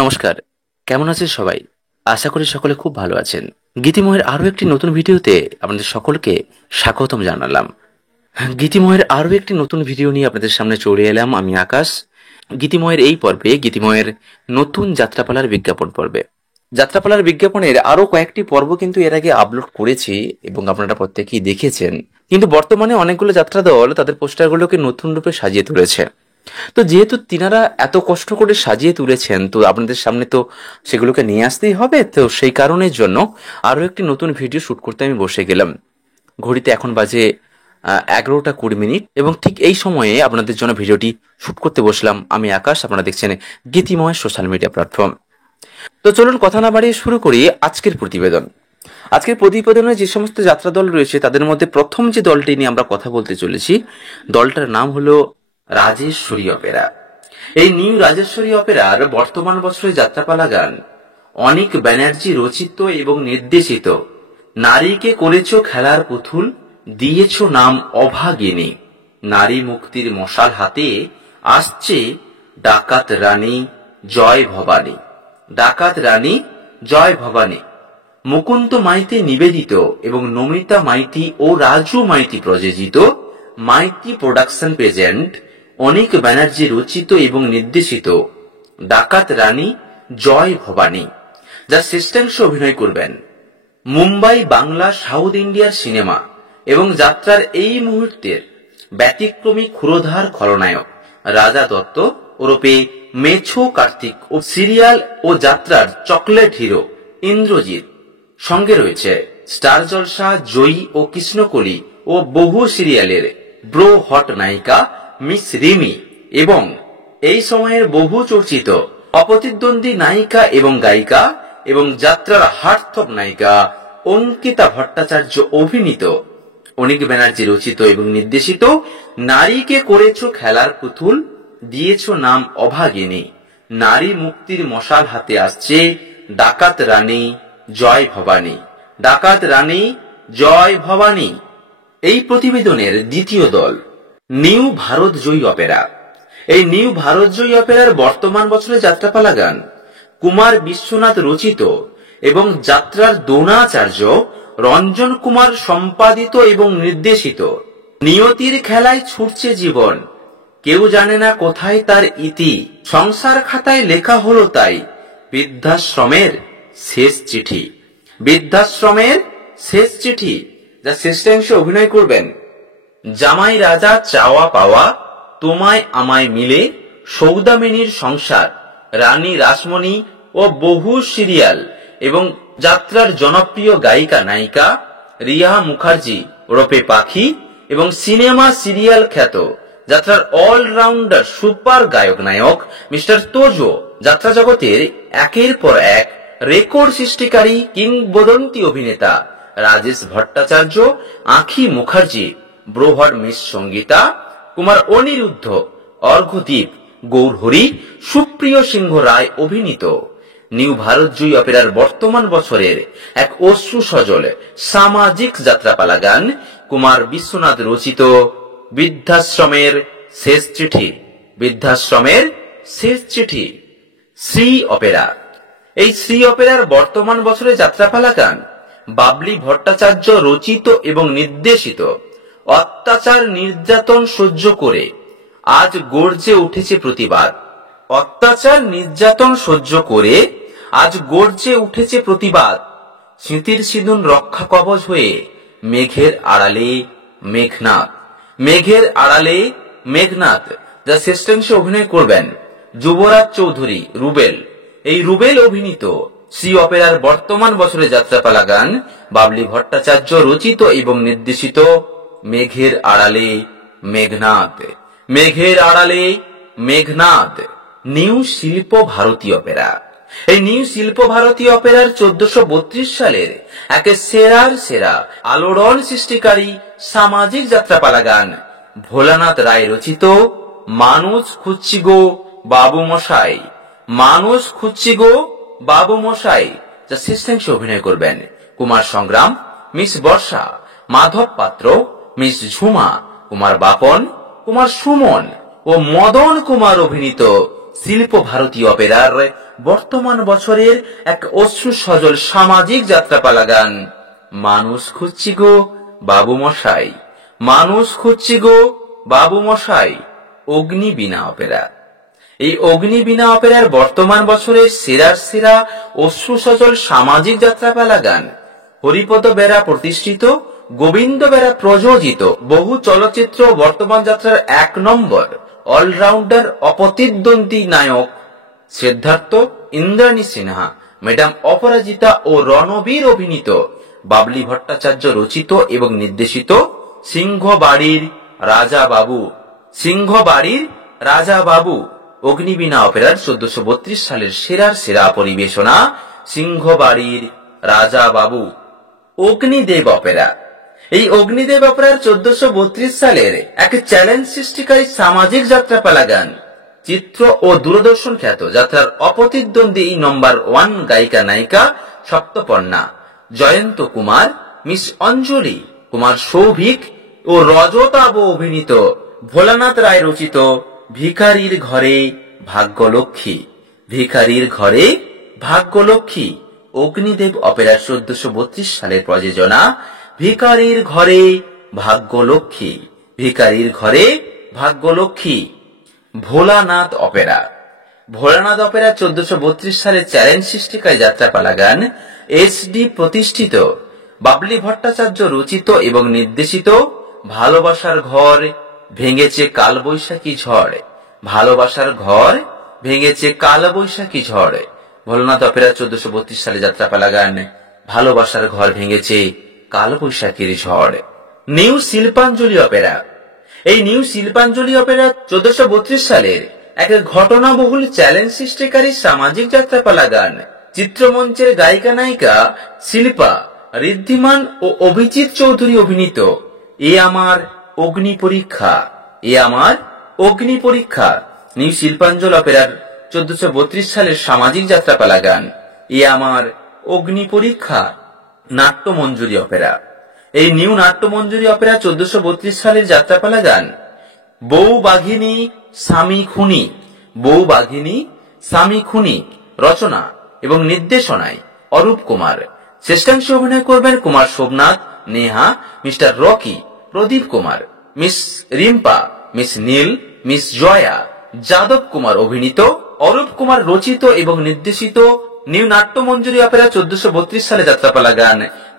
নমস্কার, কেমন আছেন সবাই? আশা করি সকলে খুব ভালো আছেন। গীতিময়ের আরো একটি নতুন ভিডিওতে আপনাদের সকলকে স্বাগতম জানালাম। গীতিময়ের আরো একটি নতুন ভিডিও নিয়ে আপনাদের সামনে চলে এলাম আমি আকাশ। গীতিময়ের এই পর্বে গীতিময়ের নতুন যাত্রাপালার বিজ্ঞাপন পর্বে। যাত্রাপালার বিজ্ঞাপনের আরো কয়েকটি পর্ব কিন্তু এর আগে আপলোড করেছি এবং আপনারা প্রত্যেকেই দেখেছেন। কিন্তু বর্তমানে অনেকগুলো যাত্রা দল তাদের পোস্টারগুলোকে নতুন রূপে সাজিয়ে তুলেছে। তো যেহেতু তিনারা এত কষ্ট করে সাজিয়ে তুলেছেন, তো আপনাদের সামনে তো সেগুলোকে নিয়ে আসতেই হবে। তো সেই কারণের জন্য আরো একটি নতুন ভিডিও শুট করতে আমি বসে গেলাম। ঘড়িতে এখন বাজে 11টা 20 মিনিট এবং ঠিক এই সময়ে আপনাদের জন্য ভিডিওটি শুট করতে বসলাম আমি আকাশ। আপনারা দেখছেন গীতিময় সোশ্যাল মিডিয়া প্ল্যাটফর্ম। তো চলুন কথা না বাড়িয়ে শুরু করি আজকের প্রতিবেদন। আজকের প্রতিবেদনে যে সমস্ত যাত্রা দল রয়েছে তাদের মধ্যে প্রথম যে দলটি নিয়ে আমরা কথা বলতে চলেছি, দলটার নাম হলো রাজেশ্বরী অপেরা। এই নিউ রাজেশ্বরী অপেরার বর্তমান বছরের যাত্রাপালা গান অনিক ব্যানার্জি রচিত এবং নির্দেশিত নারীকে করেছ খেলার পুতুল, দিয়েছ নাম অভাগিনী, নারী মুক্তির মশাল হাতে আসছে ডাকাত রানী জয় ভবানী। ডাকাত রানী জয় ভবানী মুকুন্দ মাইতি নিবেদিত এবং নমিতা মাইতি ও রাজু মাইতি প্রযোজিত মাইতি প্রোডাকশন প্রেজেন্ট অনিক ব্যানার্জি রচিত এবং নির্দেশিত ডাকাত রানী জয় ভবানী, যা শ্রেষ্ঠাংশ অভিনয় করবেন মুম্বাই, বাংলা, সাউথ ইন্ডিয়ার সিনেমা এবং যাত্রার এই মুহূর্তের ব্যতিক্রমী ক্ষুরধার খলনায়ক রাজা দত্ত ওরফে মেছো কার্তিক ও সিরিয়াল ও যাত্রার চকলেট হিরো ইন্দ্রজিৎ। সঙ্গে রয়েছে স্টার জলসা, জয়ী ও কৃষ্ণকলি ও বহু সিরিয়ালের ব্রো হট নায়িকা মিস রিমি এবং এই সময়ের বহু চর্চিত অপ্রতিদ্বন্দ্বী নায়িকা এবং গায়িকা এবং যাত্রার হার্টথ্রব নায়িকা অঙ্কিতা ভট্টাচার্য অভিনীত অনিক ব্যানার্জি রচিত এবং নির্দেশিত নারীকে করেছ খেলার পুতুল, দিয়েছ নাম অভাগিনী, নারী মুক্তির মশাল হাতে আসছে ডাকাত রানী জয় ভবানী। ডাকাত রানী জয় ভবানী। এই প্রতিবেদনের দ্বিতীয় দল নিউ ভারত জয়ী অপেরা। এই নিউ ভারত জয়ী অপেরার বর্তমান বছরের যাত্রাপালা গান কুমার বিশ্বনাথ রচিত এবং যাত্রার দ্রোণাচার্য রঞ্জন কুমার সম্পাদিত এবং নির্দেশিত। নিয়তির খেলায় ছুটছে জীবন, কেউ জানে না কোথায় তার ইতি, সংসার খাতায় লেখা হলো তাই বৃদ্ধাশ্রমের শেষ চিঠি। বৃদ্ধাশ্রমের শেষ চিঠি, যা শ্রেষ্ঠাংশে অভিনয় করবেন জামাই রাজা চাওয়া পাওয়া, তোমায় আমায় মিলে, সৌদামিনীর সংসার, রানী রাসমণি ও বহু সিরিয়াল এবং যাত্রার জনপ্রিয় গায়িকা নায়িকা রিয়া মুখার্জি ওরফে পাখি এবং সিনেমা সিরিয়াল খ্যাত যাত্রার অলরাউন্ডার সুপার গায়ক নায়ক মিস্টার তোজো। যাত্রা জগতের একের পর এক রেকর্ড সৃষ্টিকারী কিংবদন্তি অভিনেতা রাজেশ ভট্টাচার্য, আঁখি মুখার্জি, ব্রোহড মিস সঙ্গীতা, কুমার অনিরুদ্ধ, অর্ঘ্যদীপ, গৌরহরি, সুপ্রিয় সিংহ রায় অভিনীত নিউ ভারত জয়ী অপেরার বর্তমান বছরের এক অশ্রু সজল সামাজিক যাত্রাপালা গান কুমার বিশ্বনাথ রচিত বৃদ্ধাশ্রমের শেষ চিঠি। বৃদ্ধাশ্রমের শেষ চিঠি। শ্রী অপেরা। এই শ্রী অপেরার বর্তমান বছরের যাত্রাপালা গান বাবলি ভট্টাচার্য রচিত এবং নির্দেশিত। অত্যাচার নির্যাতন সহ্য করে আজ গর্জে উঠেছে প্রতিবাদ। অত্যাচার নির্যাতন সহ্য করে আজ গর্জে উঠেছে প্রতিবাদ। স্মৃতির সিঁদুর রক্ষা কবচ হয়ে মেঘের আড়ালে মেঘনাথ। মেঘের আড়ালে মেঘনাথ, যা শ্রেষ্ঠাংশে অভিনয় করবেন যুবরাজ চৌধুরী রুবেল। এই রুবেল অভিনীত শ্রী অপেরার বর্তমান বছরের যাত্রাপালা গান বাবলি ভট্টাচার্য রচিত এবং নির্দেশিত মেঘের আড়ালে মেঘনাথ। মেঘের আড়ালে মেঘনাথ। নিউ শিল্প ভারতী অপেরা। এই নিউ শিল্প ভারতী অপেরার 1432 সালের এক সেরার সেরা আলোড়ন সৃষ্টিকারী সামাজিক যাত্রাপালা গান ভোলানাথ রায় রচিত মানুষ খুঁজছি গো বাবু মশাই। মানুষ খুঁজছি গো বাবু মশাই, যা শ্রেষ্ঠাংশে অভিনয় করবেন কুমার সংগ্রাম, মিস বর্ষা, মাধব পাত্র, মিস ঝুমা, কুমার বাপন, কুমার সুমন ও মদন কুমার অভিনীত শিল্প ভারতী অপেরার বর্তমান বছরের এক অশ্রু সজল সামাজিক যাত্রাপালা গান মানুষ খুঁজছি গো বাবু মশাই, মানুষ খুঁজছি গো বাবু মশাই, অগ্নিবীণা অপেরা। এই অগ্নিবীণা অপেরার বর্তমান বছরের সেরার সেরা অশ্রু সজল সামাজিক যাত্রাপালা গান হরিপদ বেরা প্রতিষ্ঠিত, গোবিন্দ বেরা প্রযোজিত বহু চলচ্চিত্র বর্তমান যাত্রার 1 নম্বর অলরাউন্ডার অপ্রতিদ্বন্দ্বী নায়ক সিদ্ধার্থ, ইন্দ্রাণী সিনহা, ম্যাডাম অপরাজিতা ও রণবীর অভিনীত, বাবলি ভট্টাচার্য রচিত এবং নির্দেশিত সিংহবাড়ির রাজা বাবু, সিংহবাড়ির রাজা বাবু অগ্নিবীণা অপেরার 1432 সালের সেরার সেরা পরিবেশনা সিংহবাড়ির রাজা বাবু। অগ্নিদেব অপেরা। এই অগ্নিদেব অপেরার 1432 সালের এক চ্যালেঞ্জ সৃষ্টিকারী সামাজিক যাত্রাপালা গান চিত্র ও দূরদর্শন খ্যাত যাত্রার অপ্রতিদ্বন্দ্বী নম্বর 1 গায়িকা নায়িকা সপ্তপর্ণা, জয়ন্ত কুমার, মিস অঞ্জলি, কুমার সৌভিক ও রজতাভ অভিনীত, ভোলানাথ রায় রচিত ভিখারির ঘরে ভাগ্যলক্ষ্মী, ভিখারির ঘরে ভাগ্যলক্ষ্মী অগ্নিদেব অপেরার 1432 সালের প্রযোজনা ভিখারির ঘরে ভাগ্যলক্ষ্মী, ভিখারির ঘরে ভাগ্যলক্ষ্মী। ভোলানাথ অপেরা। ভোলানাথ অপেরা 1432 সালের চ্যালেঞ্জ সৃষ্টিকারী যাত্রাপালা গান SD প্রতিষ্ঠিত, বাবলি ভট্টাচার্য রচিত এবং নির্দেশিত, ভালোবাসার ঘর ভেঙেছে কালবৈশাখী ঝড়, ভালোবাসার ঘর ভেঙেছে কালবৈশাখী ঝড়। ভোলানাথ অপেরা 1432 সালে যাত্রাপালা গান ভালোবাসার ঘর ভেঙেছে কালবৈশাখীর ঝড়। New Shilpanjali opera. এই নিউ শিল্পাঞ্জলি অপেরা 1432 সালের এক ঘটনাবহুল চ্যালেঞ্জ সৃষ্টিকারী সামাজিক যাত্রাপালা গান চিত্রমঞ্চের গায়িকা নায়িকা শিল্পা, ঋদ্ধিমান ও অভিজিৎ চৌধুরী অভিনীত এ আমার অগ্নি পরীক্ষা, এ আমার অগ্নি পরীক্ষা নিউ শিল্পাঞ্জল অপেরার 1432 সালের সামাজিক যাত্রাপালা গান এ আমার অগ্নি পরীক্ষা। নাট্যমঞ্জুরি অপেরা। এই নিউ নাট্যমঞ্জুরি অপেরা 1432 সালের যাত্রাপালা গান বউ বাঘিনী স্বামী খুনি, বউ বাঘিনী স্বামী খুনি রচনা এবং নির্দেশনায় অরূপ কুমার। শ্রেষ্ঠাংশে অভিনয় করবেন কুমার সোমনাথ, নেহা, মিস্টার রকি, প্রদীপ কুমার, মিস রিম্পা, মিস নীল, মিস জয়া, যাদব কুমার অভিনীত, অরূপ কুমার রচিত এবং নির্দেশিত নিউ নাট্যমঞ্জুরি অপেরা 1432 সালে যাত্রাপালা গান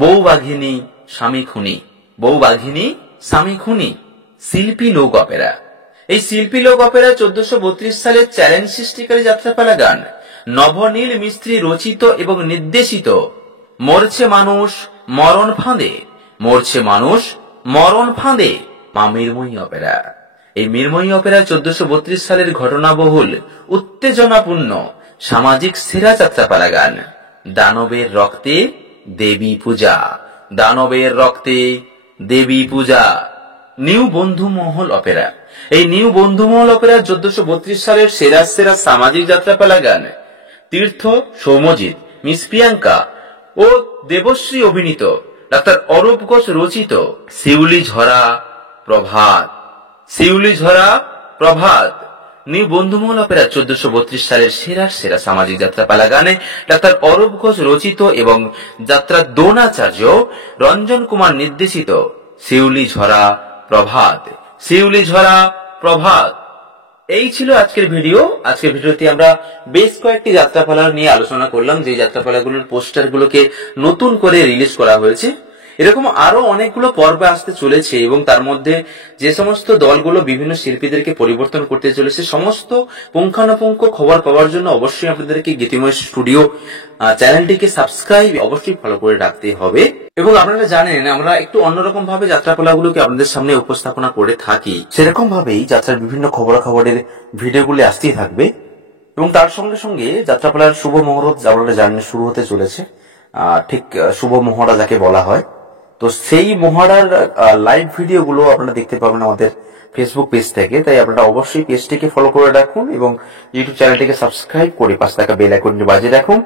বউ বাঘিনী স্বামী খুনি, বউ বাঘিনী স্বামী খুনি। শিল্পী লোক অপেরা। এই শিল্পী লোক অপেরা 1432 সালের চ্যালেঞ্জ সৃষ্টিকারী যাত্রাপালা গান নবনীল মিস্ত্রি রচিত এবং নির্দেশিত, মরছে মানুষ মরণ ফাঁদে, মরছে মানুষ মরণ ফাঁদে মা মৃন্ময়ী অপেরা। এই মৃন্ময়ী অপেরা 1432 সালের ঘটনাবহুল উত্তেজনাপূর্ণ সামাজিক সেরা যাত্রাপালা গান দানবের রক্তে দেবী পূজা, দানবের রক্তে দেবী পূজা। নিউ বন্ধুমহল অপেরা। এই নিউ বন্ধুমহল অপেরা 1432 সালের সেরা সেরা সামাজিক যাত্রাপালা গান তীর্থ, সৌম্যজিৎ, মিস প্রিয়াঙ্কা ও দেবশ্রী অভিনীত, ডাক্তার অরূপ ঘোষ রচিত শিউলি ঝরা প্রভাত, শিউলি ঝরা প্রভাত। নিউ বন্ধুমহল অপেরা 1432 সালের সেরা সেরা সামাজিক যাত্রাপালা গানে ডাক্তার অরূপ ঘোষ রচিত এবং যাত্রা দ্রোণাচার্য রঞ্জন কুমার নির্দেশিত শিউলি ঝরা প্রভাত, শিউলি ঝরা প্রভাত। এই ছিল আজকের ভিডিও। আজকের ভিডিওতে আমরা বেশ কয়েকটি যাত্রাপালা নিয়ে আলোচনা করলাম, যে যাত্রাপালাগুলোর পোস্টারগুলোকে নতুন করে রিলিজ করা হয়েছে। এরকম আরো অনেকগুলো পর্ব আসতে চলেছে এবং তার মধ্যে যে সমস্ত দলগুলো বিভিন্ন শিল্পীদেরকে পরিবর্তন করতে চলেছে সমস্ত পুঙ্খানুপুঙ্খ খবর পাওয়ার জন্য অবশ্যই আপনাদেরকে গীতিময় স্টুডিও চ্যানেলটিকে সাবস্ক্রাইব অবশ্যই ফলো করে রাখতে হবে। এবং আপনারা জানেন আমরা একটু অন্যরকম ভাবে যাত্রাপালাগুলোকে আপনাদের সামনে উপস্থাপনা করে থাকি, সেরকম ভাবেই যাত্রার বিভিন্ন খবরাখবরের ভিডিওগুলি আসতেই থাকবে। এবং তার সঙ্গে সঙ্গে যাত্রাপালার শুভ মুহূর্ত আপনারা জানেন শুরু হতে চলেছে, ঠিক শুভ মহড়া যাকে বলা হয়। তো সেই মহড়ার লাইভ ভিডিওগুলো আপনারা দেখতে পাবেন আমাদের ফেসবুক পেজ থেকে, তাই আপনারা অবশ্যই পেজটিকে ফলো করে রাখুন এবং ইউটিউব চ্যানেলটিকে সাবস্ক্রাইব করে পাশে থাকা বেল আইকনটি বাজিয়ে রাখুন।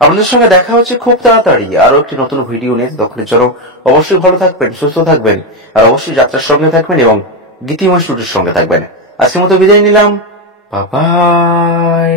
আপনাদের সঙ্গে দেখা হচ্ছে খুব তাড়াতাড়ি আরো একটি নতুন ভিডিও নিয়ে। তখনের জন্য অবশ্যই ভালো থাকবেন, সুস্থ থাকবেন আর অবশ্যই যাত্রার সঙ্গে থাকবেন এবং গীতিময় স্টুডিওর সঙ্গে থাকবেন। আজকের মতো বিদায় নিলাম, বাই বাই।